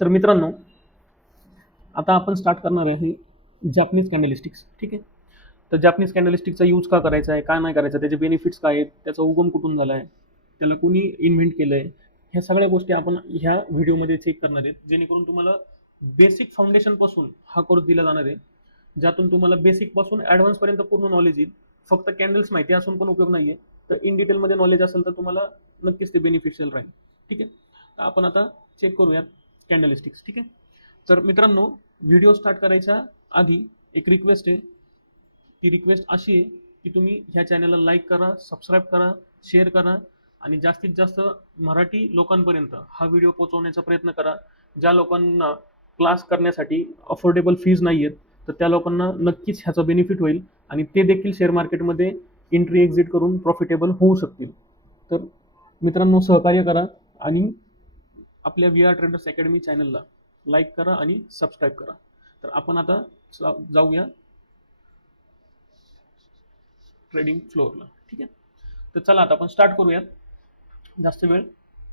तर मित्रांनो, आता आपण स्टार्ट करणार आहे जॅपनीज कॅन्डलस्टिक्स. ठीक आहे. तर जॅपनीज कॅन्डलस्टिकचा यूज का करायचा आहे, काय नाही करायचा, त्याचे बेनिफिट्स काय आहेत, त्याचा उगम कुठून झाला आहे, त्याला कुणी इन्व्हेंट केलं आहे, ह्या सगळ्या गोष्टी आपण ह्या व्हिडिओमध्ये चेक करणार आहेत, जेणेकरून तुम्हाला बेसिक फाउंडेशनपासून हा कोर्स दिला जाणार आहे, ज्यातून तुम्हाला बेसिकपासून ॲडव्हान्सपर्यंत पूर्ण नॉलेज येईल. फक्त कॅन्डल्स माहिती असून पण उपयोग नाही आहे. तर इन डिटेलमध्ये नॉलेज असेल तर तुम्हाला नक्कीच ते बेनिफिशियल राहील. ठीक आहे. तर आपण आता चेक करूयात कॅन्डलस्टिक्स. ठीक आहे. तर मित्रांनो, व्हिडिओ स्टार्ट करायच्या आधी एक रिक्वेस्ट आहे. ती रिक्वेस्ट अशी आहे की तुम्ही ह्या चॅनलला लाईक करा, सबस्क्राईब करा, शेअर करा आणि जास्तीत जास्त मराठी लोकांपर्यंत हा व्हिडिओ पोहोचवण्याचा प्रयत्न करा. ज्या लोकांना क्लास करण्यासाठी अफोर्डेबल फीज नाही आहेत, तर त्या लोकांना नक्कीच ह्याचा बेनिफिट होईल आणि ते देखील शेअर मार्केटमध्ये एंट्री एक्झिट करून प्रॉफिटेबल होऊ शकतील. तर मित्रांनो, सहकार्य करा आणि आपल्या व्ही आर ट्रेडर्स अकॅडमी चॅनलला लाईक करा आणि सबस्क्राईब करा. तर आपण आता जाऊया ट्रेडिंग फ्लोअरला. ठीक आहे. तर चला आता आपण स्टार्ट करूयात, जास्त वेळ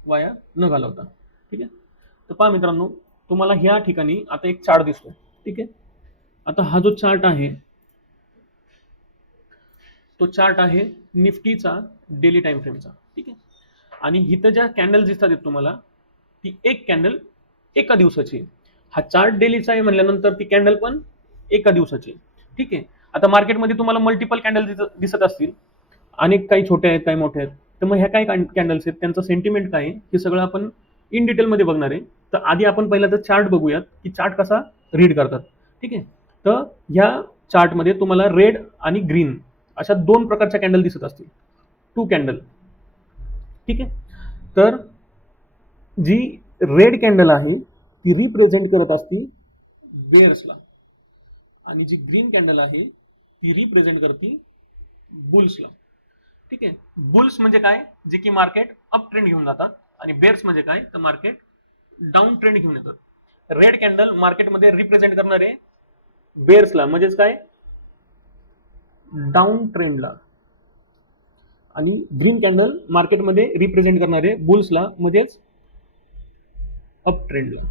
वाया न घालवता. ठीक आहे. तर पहा मित्रांनो, तुम्हाला ह्या ठिकाणी आता एक चार्ट दिसतोय. ठीक आहे. आता हा जो चार्ट आहे तो चार्ट आहे निफ्टीचा डेली टाइम फ्रेमचा. ठीक आहे. आणि इथं ज्या कॅन्डल दिसतात तुम्हाला, ती एक कॅन्डल एका दिवसाची. हा चार्ट डेलीचा आहे म्हणल्यानंतर ती कॅन्डल पण एका दिवसाची. ठीक आहे. आता मार्केटमध्ये तुम्हाला मल्टिपल कॅन्डल दिसत असतील, अनेक काही छोट्या आहेत, काही मोठ्या आहेत. तर मग ह्या काय कॅन्डल्स आहेत, त्यांचं सेंटिमेंट काय आहे, हे सगळं आपण इन डिटेलमध्ये बघणार आहे. तर आधी आपण पहिला तर चार्ट बघूयात की चार्ट कसा रीड करतात. ठीक आहे. तर ह्या चार्टमध्ये तुम्हाला रेड आणि ग्रीन अशा दोन प्रकारच्या कॅन्डल दिसत असतील, टू कॅन्डल. ठीक आहे. तर जी रेड कॅन्डल आहे ती रिप्रेझेंट करत असते बेअर्सला आणि जी ग्रीन कॅन्डल आहे ती रिप्रेझेंट करते बुल्सला. ठीक आहे. बुल्स म्हणजे काय, जे की मार्केट अप ट्रेंड घेऊन जातात, आणि बेअर्स म्हणजे काय, तर मार्केट डाऊन ट्रेंड घेऊन येतात. रेड कॅन्डल मार्केटमध्ये रिप्रेझेंट करणारे बेअर्सला म्हणजेच काय, डाऊन ट्रेंडला, आणि ग्रीन कॅन्डल मार्केटमध्ये रिप्रेझेंट करणारे बुल्सला म्हणजेच अप ट्रेंडला.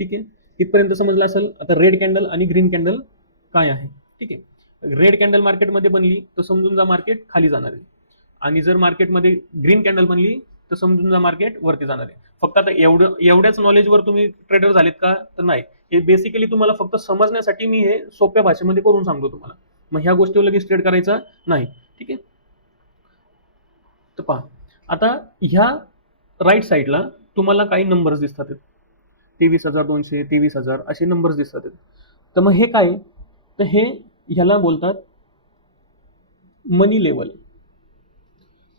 ठीक आहे. इथपर्यंत समजलं असेल. आता रेड कॅन्डल आणि ग्रीन कॅन्डल काय आहे. ठीक आहे. रेड कॅन्डल मार्केटमध्ये बनली तर समजून जा मार्केट खाली जाणार आहे, आणि जर मार्केटमध्ये ग्रीन कॅन्डल बनली तर समजून जा मार्केट वरती जाणार आहे. फक्त आता एवढ्याच नॉलेजवर तुम्ही ट्रेडर झालेत का, तर नाही. हे बेसिकली तुम्हाला फक्त समजण्यासाठी मी हे सोप्या भाषेमध्ये करून सांगतो तुम्हाला. मग ह्या गोष्टीवर लगेच ट्रेड करायचा नाही. ठीक आहे. तर पहा, आता ह्या राईट साईडला तुम्हाला काही नंबर्स दिसतात. 23,200, 23,000 असे नंबर्स दिसतात. तर मग हे काय, तर हे ह्याला बोलतात मनी लेवल.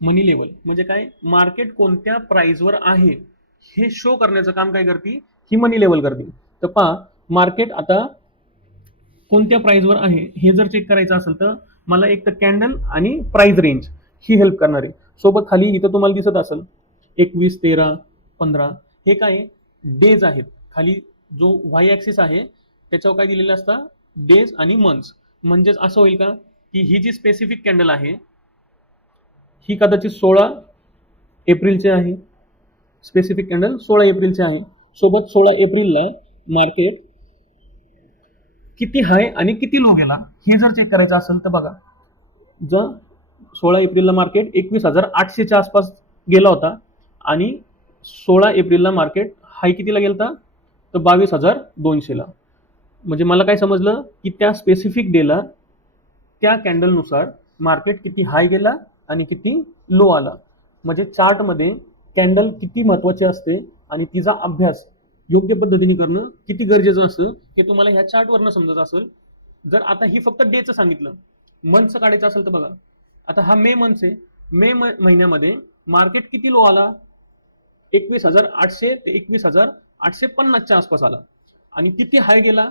मनी लेवल म्हणजे काय, मार्केट कोणत्या प्राइसवर आहे हे शो करण्याचं काम काय करते, ही मनी लेवल करते. तर पहा, मार्केट आता कोणत्या प्राइसवर आहे हे जर चेक करायचं असेल तर मला एक तर कॅन्डल आणि प्राइस रेंज ही हेल्प करणार आहे. सोबत खाली इथं तुम्हाला दिसत असेल 21, 13, 15 हे काय डेज आहेत. खाली जो वाय ऍक्सिस आहे त्याच्यावर काय दिलेलं असतं, डेज आणि मंथ्स. म्हणजेच असं होईल का की ही जी स्पेसिफिक कॅन्डल आहे ही कदाचित 16 एप्रिलचे आहे. स्पेसिफिक कॅन्डल 16 एप्रिलचे आहे. सोबत 16 एप्रिलला मार्केट किती हाय आणि किती लो गेला हे जर चेक करायचं असेल तर बघा, जर 16 एप्रिलला मार्केट 21,800च्या आसपास गेला होता, आणि 16 एप्रिलला मार्केट हाय कितीला गेला, तर 22,200ला. म्हणजे मला काय समजलं की त्या स्पेसिफिक डेला त्या कॅन्डलनुसार मार्केट किती हाय गेला आणि किती लो आला. म्हणजे चार्टमध्ये कॅन्डल किती महत्वाची असते आणि तिचा अभ्यास योग्य पद्धतीने करणं किती गरजेचं असतं हे तुम्हाला ह्या चार्टवरनं समजत असेल. जर आता ही फक्त डेचं सांगितलं, मंथचं काढायचं असेल तर बघा, आता हा मे मंथ आहे. मे महिन्यामध्ये मार्केट किती लो आला, 21,800 ते 21,850च्या आसपास आला, आणि किती हाय गेला,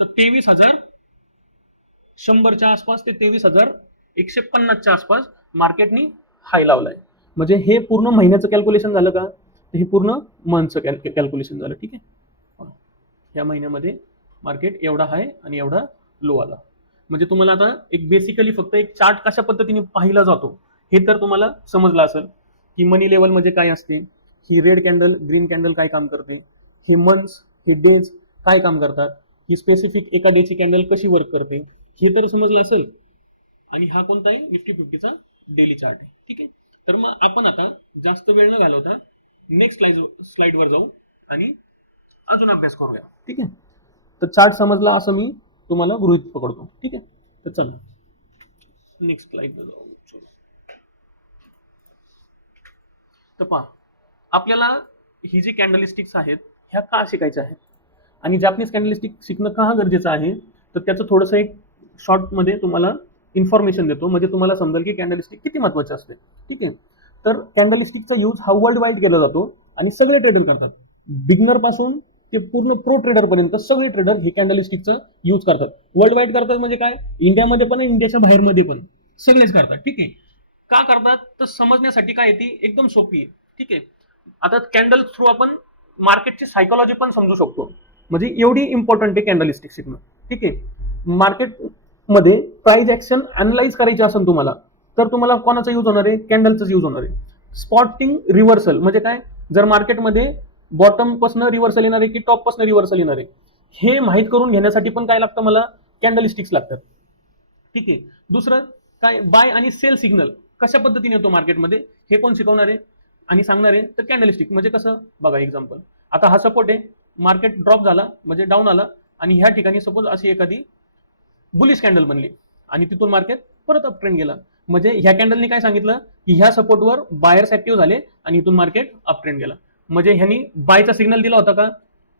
तर 23,100च्या आसपास ते 23,150च्या आसपास मार्केटनी हाय लावलाय. म्हणजे हे पूर्ण महिन्याचं कॅल्क्युलेशन झालं का, हे पूर्ण मंथचं कॅल्क्युलेशन झालं. ठीक आहे. या महिन्यामध्ये मार्केट एवढा हाय आणि एवढा लो आला. म्हणजे तुम्हाला आता एक बेसिकली फक्त एक चार्ट कशा पद्धतीने पाहिला जातो हे तर तुम्हाला समजलं असेल की मनी लेवल म्हणजे काय असते, ही रेड कॅन्डल ग्रीन कॅन्डल काय काम करते, हे मंथ्स हे डेज काय काम करतात, ही स्पेसिफिक एका डेची कॅन्डल कशी वर्क करते हे तर समजलं असेल. आणि हा कोणता आहे, निफ्टी 50चा डेली चार्ट आहे. ठीक आहे, तर मग आपण आता जास्त वेळ न घालवता नेक्स्ट स्लाइडवर जाऊ आणि अजून अभ्यास करूया. ठीक आहे, तर चार्ट समजला असं मी तुम्हाला गृहीत पकडतो. ठीक आहे, तर चला नेक्स्ट स्लाइडवर जाऊ. तर पहा, आपल्याला ही जी कॅन्डलिस्टिक्स आहेत ह्या का शिकायच्या आहेत आणि जॅपनीज कॅन्डलिस्टिक शिकणं का गरजेचं आहे, तर त्याचं थोडंसं एक शॉर्टमध्ये तुम्हाला इन्फॉर्मेशन देतो, म्हणजे तुम्हाला समजेल की कॅन्डलिस्टिक किती महत्वाचे असते. ठीक आहे, तर कॅन्डलिस्टिकचा यूज हा वर्ल्ड वाईड केला जातो आणि सगळे ट्रेडर करतात, बिगनर पासून ते पूर्ण प्रो ट्रेडर पर्यंत सगळे ट्रेडर हे कॅन्डलिस्टिकचं यूज करतात. वर्ल्ड वाईड करतात म्हणजे काय, इंडियामध्ये पण इंडियाच्या बाहेरमध्ये पण सगळेच करतात. ठीक आहे, का करतात तर समजण्यासाठी काय ती एकदम सोपी आहे. ठीक आहे, आता कॅन्डल थ्रू आपण मार्केटची सायकोलॉजी पण समजू शकतो, म्हणजे एवढी इम्पॉर्टंट आहे कॅन्डलिस्टिक शिकणं. ठीक आहे, मार्केटमध्ये प्राइस ऍक्शन अनालाइज करायची असेल तुम्हाला, तर तुम्हाला कोणाचा यूज होणार आहे, कॅन्डलचाच यूज होणार आहे. स्पॉटिंग रिव्हर्सल म्हणजे काय, जर मार्केटमध्ये बॉटम पासून रिव्हर्सल येणार आहे की टॉप पासून रिव्हर्सल येणार आहे हे माहित करून घेण्यासाठी पण काय लागतं, मला कॅन्डलिस्टिक्स लागतात. ठीक आहे, दुसरं काय, बाय आणि सेल सिग्नल कशा पद्धतीने येतो मार्केटमध्ये हे कोण शिकवणार आहे आणि सांगणार आहे, तर कॅन्डलिस्टिक. म्हणजे कसं बघा, एक्झाम्पल, आता हा सपोर्ट आहे, मार्केट ड्रॉप झाला म्हणजे डाऊन आला आणि ह्या ठिकाणी सपोज अशी एखादी बुलिश कॅन्डल बनली आणि तिथून मार्केट परत अप ट्रेंड गेला, म्हणजे ह्या कॅन्डलनी काय सांगितलं की ह्या सपोर्टवर बायर्स ऍक्टिव्ह झाले आणि इथून मार्केट अप ट्रेंड गेला, म्हणजे ह्यांनी बायचा सिग्नल दिला होता का,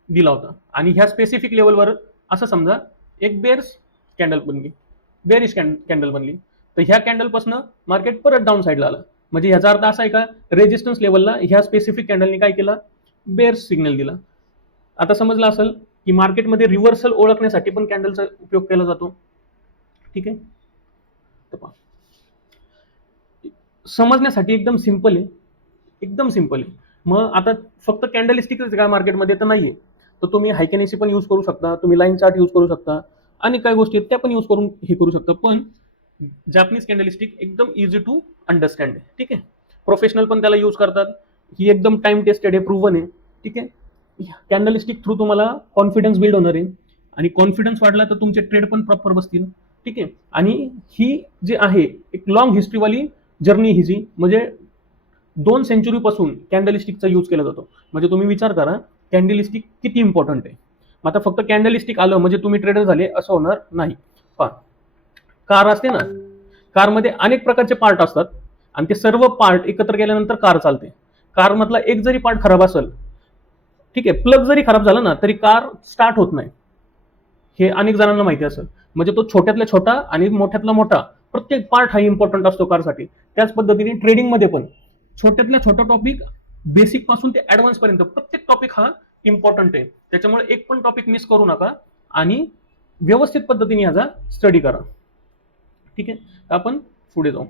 दिला होता. आणि ह्या स्पेसिफिक लेवलवर असं समजा एक बेअर्स कॅन्डल बनली, बेअरिश कॅन्डल बनली, तर ह्या कॅन्डलपासून मार्केट परत डाऊन साईडला आलं, म्हणजे ह्याचा अर्थ असा आहे का रेजिस्टन्स लेवलला ह्या स्पेसिफिक कॅन्डलनी काय केलं, बेअर्स सिग्नल दिला. आता समजलं असेल की मार्केटमध्ये रिव्हर्सल ओळखण्यासाठी पण कॅन्डलचा उपयोग केला जातो. ठीक आहे, समजण्यासाठी एकदम सिंपल आहे, एकदम सिंपल आहे. मग आता फक्त कॅन्डलिस्टिकच का मार्केटमध्ये, तर नाहीये, तर तुम्ही हायकेनेसी पण यूज करू शकता, तुम्ही लाईन चार्ट यूज करू शकता आणि काय गोष्टी आहेत त्या पण यूज करून हे करू शकता. पण जॅपनीज कॅन्डलिस्टिक एकदम इझी टू अंडरस्टँड आहे. ठीक आहे, प्रोफेशनल पण त्याला यूज करतात, ही एकदम टाइम टेस्टेड आहे, प्रूव्हन आहे. ठीक आहे, कॅन्डलिस्टिक थ्रू तुम्हाला कॉन्फिडन्स बिल्ड होणार आहे आणि कॉन्फिडन्स वाढला तर तुमचे ट्रेड पण प्रॉपर बसतील. ठीक आहे, आणि ही जी आहे एक लॉंग हिस्ट्रीवाली जर्नी, ही जी म्हणजे 2 सेंचुरी पासून कॅन्डलिस्टिकचा यूज केला जातो. म्हणजे तुम्ही विचार करा कॅन्डलिस्टिक किती इम्पॉर्टंट आहे. मग आता फक्त कॅन्डलिस्टिक आलं म्हणजे तुम्ही ट्रेडर झाले असं होणार नाही. पहा, कार असते ना, कारमध्ये अनेक प्रकारचे पार्ट असतात आणि ते सर्व पार्ट एकत्र केल्यानंतर कार चालते. कार मधला एक जरी पार्ट खराब असेल, ठीक आहे, प्लग जरी खराब झाला ना तरी कार स्टार्ट होत नाही, हे अनेक जणांना माहिती असेल. म्हणजे तो छोट्यातला छोटा आणि मोठ्यातला मोठा प्रत्येक पार्ट हा इम्पॉर्टंट असतो कारसाठी. त्याच पद्धतीने ट्रेडिंगमध्ये पण छोट्यातला छोटा टॉपिक, बेसिक पासून ते ऍडव्हान्स पर्यंत प्रत्येक टॉपिक हा इम्पॉर्टंट आहे. त्याच्यामुळे एक पण टॉपिक मिस करू नका आणि व्यवस्थित पद्धतीने ह्याचा स्टडी करा. ठीक आहे, आपण पुढे जाऊ.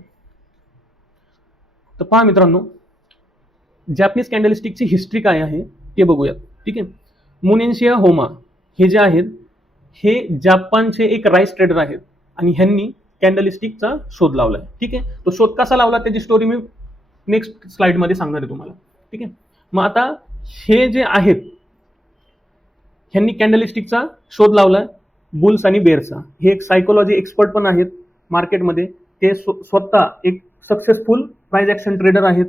तर पहा मित्रांनो, जॅपनीज कॅन्डलस्टिकची हिस्ट्री काय आहे ते बघूयात. ठीक आहे, मुनेन्शिया होमा हे जे आहेत हे जपानचे एक राईस ट्रेडर आहेत आणि ह्यांनी कॅन्डलस्टिकचा शोध लावलाय. ठीक आहे, तो शोध कसा लावला त्याची स्टोरी मी नेक्स्ट स्लाइड मध्ये सांगणार आहे तुम्हाला. ठीक आहे, मग आता हे जे आहेत ह्यांनी कॅन्डलस्टिकचा शोध लावला बुल्स आणि बेअर्सचा. हे एक सायकोलॉजी एक्सपर्ट पण आहेत मार्केटमध्ये, ते स्वतः एक सक्सेसफुल प्राइस ऍक्शन ट्रेडर आहेत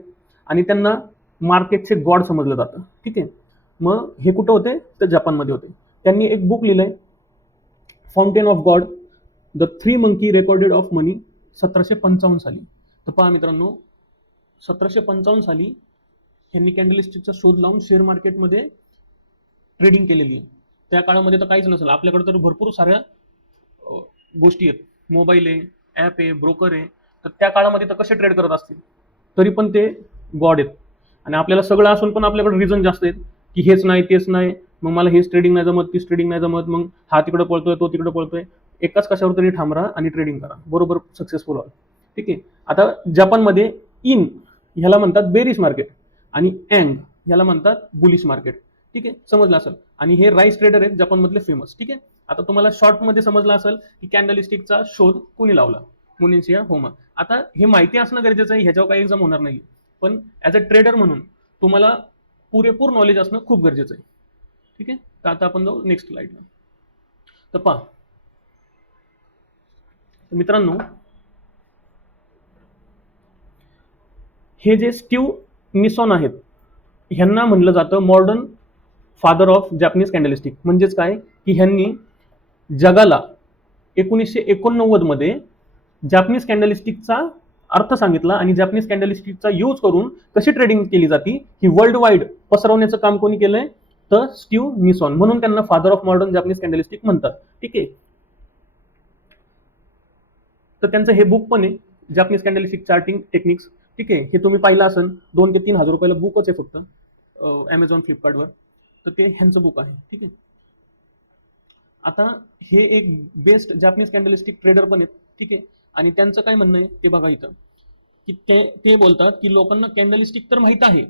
आणि त्यांना मार्केटचे गॉड समजलं जातं. ठीक आहे, मग हे कुठं होते तर जपानमध्ये होते. त्यांनी एक बुक लिहिलंय fountain of God, the 3 monkey recorded of money, 1755 साली. तर पहा मित्रांनो, 1755 साली यांनी कॅन्डलस्टिकचा शोध लावून शेअर मार्केटमध्ये ट्रेडिंग केलेली आहे. त्या काळामध्ये तर काहीच नसेल, आपल्याकडे तर भरपूर साऱ्या गोष्टी आहेत, मोबाईल आहे, ॲप आहे, ब्रोकर आहे, तर त्या काळामध्ये तर कसे ट्रेड करत असतील, तरी पण ते गॉड आहेत. आणि आपल्याला सगळं असून पण आपल्याकडे रिझन जास्त आहेत की हेच नाही तेच नाही, मग मला हेच ट्रेडिंग नाही जमत, तीच ट्रेडिंग नाही जमत, मग हा तिकडे पळतोय तो तिकडे पळतोय. एकाच कशावर तरी ठाम राहा आणि ट्रेडिंग करा, बरोबर सक्सेसफुल व्हा. ठीक आहे, आता जपानमध्ये इन ह्याला म्हणतात बेरिश मार्केट आणि अँग ह्याला म्हणतात बुलिश मार्केट. ठीक आहे, समजलं असेल. आणि हे राईस ट्रेडर आहेत जपानमधले फेमस. ठीक आहे, आता तुम्हाला शॉर्ट मध्ये समजलं असेल की कॅन्डलस्टिकचा शोध कोणी लावला, मुनेन्शिया होमा. आता हे माहिती असणं गरजेचं आहे, ह्याच्यावर काही एक्झाम होणार नाही, पण ऍज अ ट्रेडर म्हणून तुम्हाला पुरेपूर नॉलेज असणं खूप गरजेचं आहे. ठीक आहे, तर आता आपण जाऊ नेक्स्ट स्लाइडला. तर पहा मित्रांनो, हे जे स्टीव्ह निसॉन आहेत, ह्यांना म्हणलं जातं modern father of Japanese candlestick. म्हणजेच काय की ह्यांनी जगाला 1989 मध्ये जॅपनीज कॅन्डलस्टिकचा अर्थ सांगितला आणि जॅपनीज कॅन्डलस्टिकचा यूज करून कशी ट्रेडिंग केली जाते ही वर्ल्ड वाईड पसरवण्याचं काम कोणी केलंय, तर स्टीव्ह निसॉन. म्हणून त्यांना father of modern Japanese candlestick म्हणतात. ठीक आहे, तर त्यांचं हे बुक पण आहे, जॅपनीज कॅन्डलस्टिक चार्टिंग टेक्निक्स. ठीक आहे, हे तुम्ही पाहिलं असेल, 2 ते 3 हजार रुपयाला बुकच आहे फक्त अमेझॉन फ्लिपकार्टवर. तर ते ह्यांचं बुक आहे. ठीक आहे, आता हे एक बेस्ट जॅपनीज कॅन्डलस्टिक ट्रेडर पण आहेत. ठीक आहे, आणि त्यांचं काय म्हणणं आहे ते बघा इथं, की ते बोलतात की लोकांना कॅन्डलस्टिक तर माहित आहे,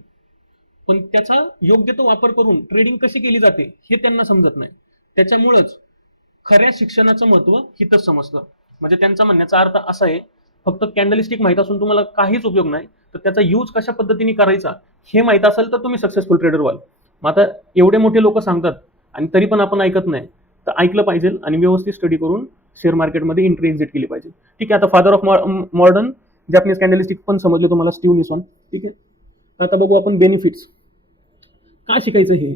पण त्याचा योग्य तो वापर करून ट्रेडिंग कशी केली जाते हे त्यांना समजत नाही. त्याच्यामुळेच खऱ्या शिक्षणाचं महत्व हिथंच समजलं. म्हणजे त्यांचा म्हणण्याचा अर्थ असा आहे, फक्त कॅन्डलस्टिक माहित असून तुम्हाला काहीच उपयोग नाही, तर त्याचा यूज कशा पद्धतीने करायचा हे माहित असेल तर तुम्ही सक्सेसफुल ट्रेडर व्हाल. मग आता एवढे मोठे लोक सांगतात आणि तरी पण आपण ऐकत नाही, तर ऐकलं पाहिजे आणि व्यवस्थित स्टडी करून शेअर मार्केटमध्ये एंट्री एक्झिट केली पाहिजे. ठीक आहे, आता father of modern Japanese candlestick पण समजले तुम्हाला, स्टीव्ह निसॉन. ठीक आहे, आता बघू आपण बेनिफिट्स. का शिकायचं हे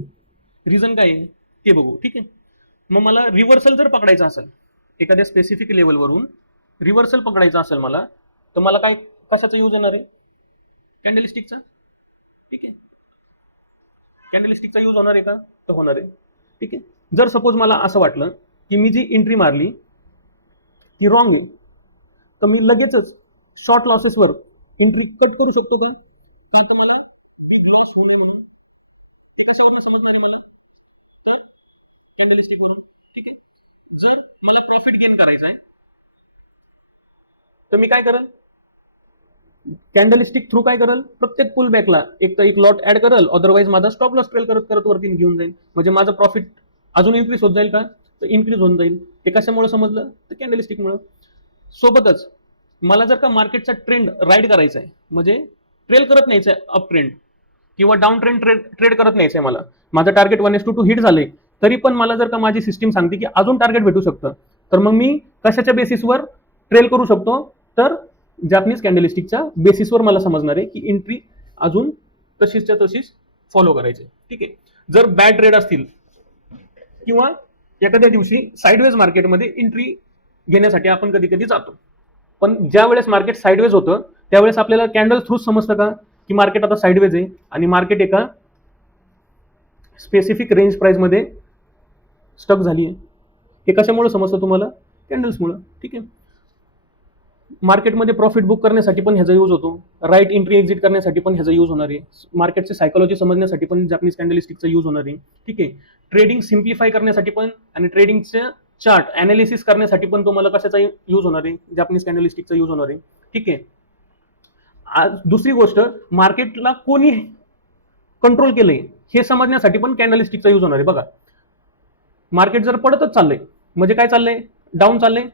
रिझन काय आहे ते बघू. ठीक आहे, मग मला रिव्हर्सल जर पकडायचं असेल एखाद्या स्पेसिफिक लेवलवरून, रिव्हर्सल पकडायचं असेल मला, तर मला काय कशाचा यूज येणार आहे, कॅन्डलस्टिकचा. ठीक आहे, कॅन्डलस्टिकचा यूज होणार आहे का, तर होणार आहे. ठीक आहे, जर सपोज मला असं वाटलं की मी जी एंट्री मारली ती रॉंग आहे, तर मी लगेचच शॉर्ट लॉसेसवर एंट्री कट करू शकतो का, तर मला बिग लॉस होऊ नये म्हणून. ते कशावर समजलं मला, तर कॅन्डलस्टिक वरून. ठीक आहे, जर मला प्रॉफिट गेन करायचा आहे तर मी काय करेल, कॅन्डलस्टिक थ्रू काय करेल, प्रत्येक पुल बॅकला एक लॉट ऍड करेल, अदरवाईज माझा स्टॉप लॉस ट्रेल करत करत वरती घेऊन जाईल. म्हणजे माझं प्रॉफिट अजून इन्क्रीज होत जाईल का, तर इन्क्रीज होऊन जाईल. ते कशामुळे समजलं, तर कॅन्डलस्टिकमुळे. सोबतच मला जर का मार्केटचा ट्रेंड राईड करायचा आहे, म्हणजे ट्रेल करत न्यायचं आहे अप ट्रेंड किंवा डाऊन ट्रेंड ट्रेड करत न्यायचं आहे मला, माझं टार्गेट 1:2 हिट झाले, तरी पण मला जर का माझी सिस्टीम सांगते की अजून टार्गेट भेटू शकतं, तर मग मी कशाच्या बेसिसवर ट्रेल करू शकतो, तर जॅपनीज कॅन्डलस्टिकच्या बेसिसवर मला समजणार आहे की एंट्री अजून तशीच्या तशीच फॉलो करायची. ठीक आहे, जर बॅड ट्रेड असतील किंवा एखाद्या दिवशी साईडवेज मार्केटमध्ये एंट्री घेण्यासाठी आपण कधी कधी जातो, पण ज्या वेळेस मार्केट साईडवेज होतं त्यावेळेस आपल्याला कॅन्डल थ्रू समजतं का की मार्केट आता साईडवेज आहे आणि मार्केट एका स्पेसिफिक रेंज प्राइसमध्ये स्टक झाली आहे. हे कशामुळे समजतं तुम्हाला, कॅन्डल्समुळे. ठीक आहे, मार्केटमध्ये प्रॉफिट बुक करण्यासाठी पण ह्याचा यूज होतो, राईट एंट्री एक्झिट करण्यासाठी पण ह्याचा यूज होणार आहे, मार्केटची सायकोलॉजी समजण्यासाठी पण जॅपनीज कॅन्डलस्टिकचा यूज होणार आहे. ठीक आहे, ट्रेडिंग सिम्प्लिफाय करण्यासाठी पण आणि ट्रेडिंगचं चार्ट अनालिसिस करण्यासाठी पण तुम्हाला कशाचा यूज होणार आहे, जॅपनीज कॅन्डलस्टिकचा यूज होणार आहे. ठीक आहे, दुसरी गोष्ट, मार्केटला कोणी कंट्रोल केलंय हे समजण्यासाठी पण कॅन्डलस्टिकचा यूज होणार आहे. बघा, मार्केट जर पडतच चाललंय म्हणजे काय चाललंय, डाऊन चाललंय,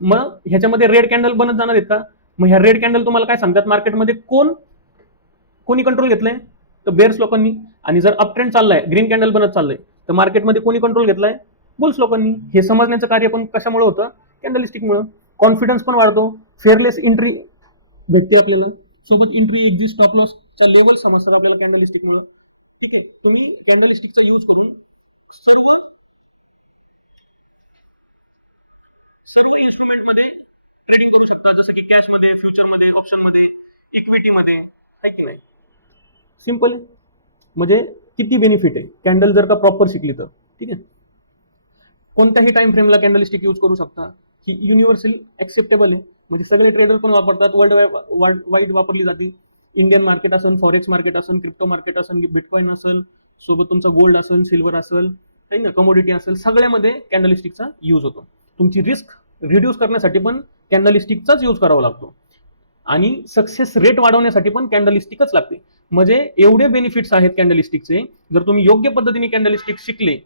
मग ह्याच्यामध्ये रेड कॅन्डल बनत जाणार आहेत का, मग ह्या रेड कॅन्डल तुम्हाला काय सांगतात, मार्केटमध्ये कोणी कंट्रोल घेतलंय, तर बेअर्स लोकांनी. आणि जर अप ट्रेंड चाललाय, ग्रीन कॅन्डल बनत चाललंय, तर मार्केटमध्ये कोणी कंट्रोल घेतलाय, बुल्स लोकांनी. हे समजण्याचं कार्य पण कशामुळे होतं, कॅन्डलस्टिकमुळे. कॉन्फिडन्स पण वाढतो, फेअरलेस एंट्री भेटते आपल्याला, सोबत एंट्री एक्झिट स्टॉप लॉसचा लेवल समजतात आपल्याला कॅन्डलस्टिकमुळे. ठीक आहे, तुम्ही कॅन्डलस्टिकचा यूज करून सर्व इन्स्ट्रुमेंटमध्ये ट्रेडिंग करू शकता, जसं की कॅशमध्ये, फ्युचरमध्ये, ऑप्शनमध्ये, इक्विटीमध्ये, आहे की नाही. सिम्पल, म्हणजे किती बेनिफिट आहे कॅन्डल जर का प्रॉपर शिकली तर. ठीक आहे, कोणत्याही टाइम फ्रेमला कॅन्डलस्टिक यूज करू शकता, ही युनिव्हर्सल ऍक्सेप्टेबल आहे, म्हणजे सगळे ट्रेडर पण वापरतात, वर्ल्ड वाईड वापरली जाते. इंडियन मार्केट असेल, फॉरेक्स मार्केट असेल, क्रिप्टो मार्केट असेल, बिटकॉइन असेल, सोबत तुमचा गोल्ड असेल, सिल्वर असेल, काही ना कमोडिटी असेल, सगळ्यामध्ये कॅन्डलस्टिकचा यूज होतो. तुमची रिस्क रिड्यूस करण्यासाठी पण कॅन्डलस्टिकचाच यूज करावा लागतो आणि सक्सेस रेट वाढवण्यासाठी पण कॅन्डलस्टिकच लागते. म्हणजे एवढे बेनिफिट्स आहेत कॅन्डलस्टिकचे, जर तुम्ही योग्य पद्धतीने कॅन्डलस्टिक शिकले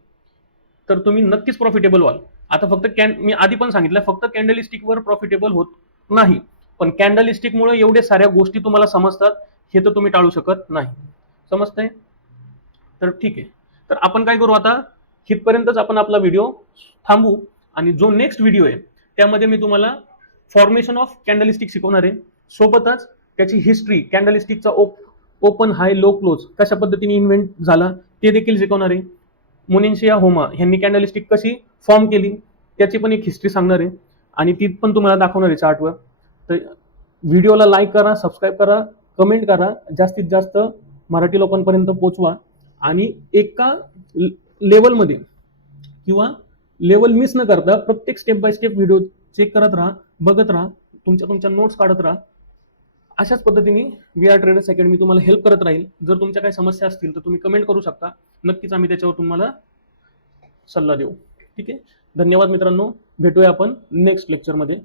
तर तुम्ही नक्कीच प्रॉफिटेबल व्हाल. आता फक्त मी आधी पण सांगितलं, फक्त कॅन्डलस्टिकवर प्रॉफिटेबल होत नाही, पण कॅन्डलस्टिकमुळे एवढे साऱ्या गोष्टी तुम्हाला समजतात, हे तर तुम्ही टाळू शकत नाही. समजतंय. तर ठीक आहे. तर आपण काय करू आता, हितपर्यंतच आपण आपला व्हिडिओ थांबू आणि जो नेक्स्ट व्हिडिओ आहे त्यामध्ये मी तुम्हाला फॉर्मेशन ऑफ कॅन्डलस्टिक शिकवणार आहे. सोबतच त्याची हिस्ट्री, कॅन्डलस्टिकचा ओपन, हाय, लो, क्लोज कशा पद्धतीने इन्व्हेंट झाला ते देखील शिकवणार आहे. मोनिशिया होमा यांनी कॅन्डलस्टिक कशी फॉर्म केली त्याची पण एक हिस्ट्री सांगणार आहे आणि ती पण तुम्हाला दाखवणार आहे चार्टवर. तर व्हिडिओला लाईक करा, सबस्क्राईब करा, कमेंट करा, जास्तीत जास्त मराठी लोकांपर्यंत पोहोचवा आणि एका लेवलमध्ये किंवा लेवल मिस न करता प्रत्येक step by step video check करत राहा, बघत राहा, तुमच्या नोट्स काढत राहा. अशाच पद्धतीने वी आर ट्रेडर्स अकॅडमी तुम्हाला हेल्प करत राहील. जर तुमच्या काही समस्या असतील तर तुम्ही कमेंट करू शकता, नक्कीच आम्ही त्याच्यावर तुम्हाला सल्ला देऊ. ठीक आहे. धन्यवाद मित्रांनो, भेटूया आपण नेक्स्ट लेक्चरमध्ये.